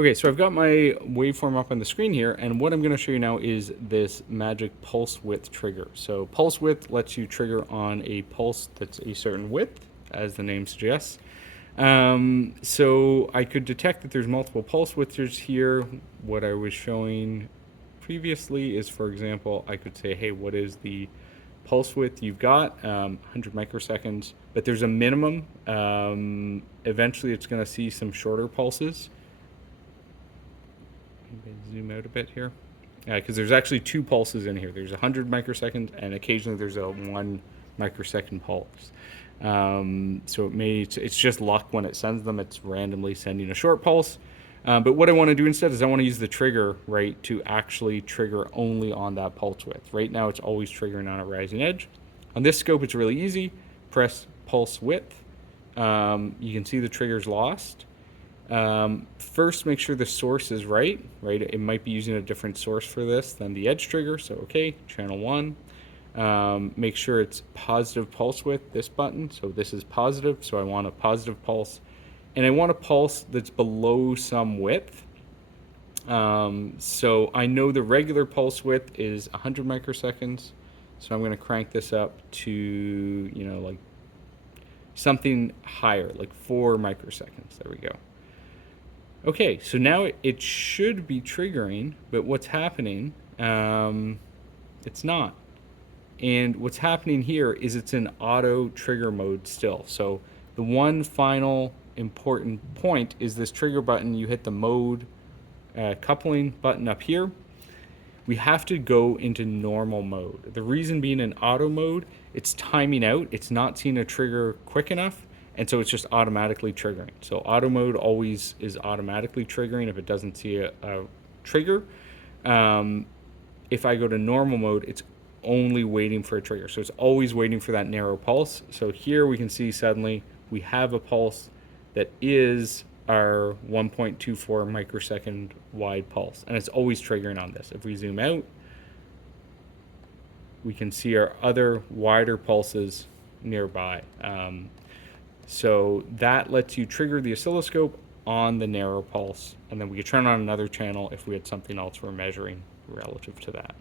Okay, so I've got my waveform up on the screen here, and what I'm going to show you now is this magic pulse width trigger. So pulse width lets you trigger on a pulse that's a certain width, as the name suggests. So I could detect that there's multiple pulse widths here. What I was showing previously is, for example, I could say, hey, what is the pulse width you've got? 100 microseconds, but there's a minimum. Eventually it's going to see some shorter pulses. Zoom out a bit here, because there's actually two pulses in here. There's 100 microseconds, and occasionally there's a 1 microsecond pulse. So it's just luck when it sends them. It's randomly sending a short pulse. But what I want to do instead is I want to use the trigger, right, to actually trigger only on that pulse width. Right now it's always triggering on a rising edge. On this scope, it's really easy. Press pulse width. You can see the trigger's lost. First, make sure the source is right? It might be using a different source for this than the edge trigger, so okay, channel 1. Make sure it's positive pulse width, this button, so this is positive, so I want a positive pulse. And I want a pulse that's below some width. So I know the regular pulse width is 100 microseconds, so I'm going to crank this up to, like something higher, like 4 microseconds. There we go. Okay, so now it should be triggering, but what's happening, it's not. And what's happening here is it's in auto trigger mode still. So the one final important point is this trigger button. You hit the mode coupling button up here. We have to go into normal mode. The reason being in auto mode, it's timing out. It's not seeing a trigger quick enough. And so it's just automatically triggering. So auto mode always is automatically triggering if it doesn't see a trigger. If I go to normal mode, it's only waiting for a trigger. So it's always waiting for that narrow pulse. So here we can see suddenly we have a pulse that is our 1.24 microsecond wide pulse. And it's always triggering on this. If we zoom out, we can see our other wider pulses nearby. So that lets you trigger the oscilloscope on the narrow pulse, and then we could turn on another channel if we had something else we're measuring relative to that.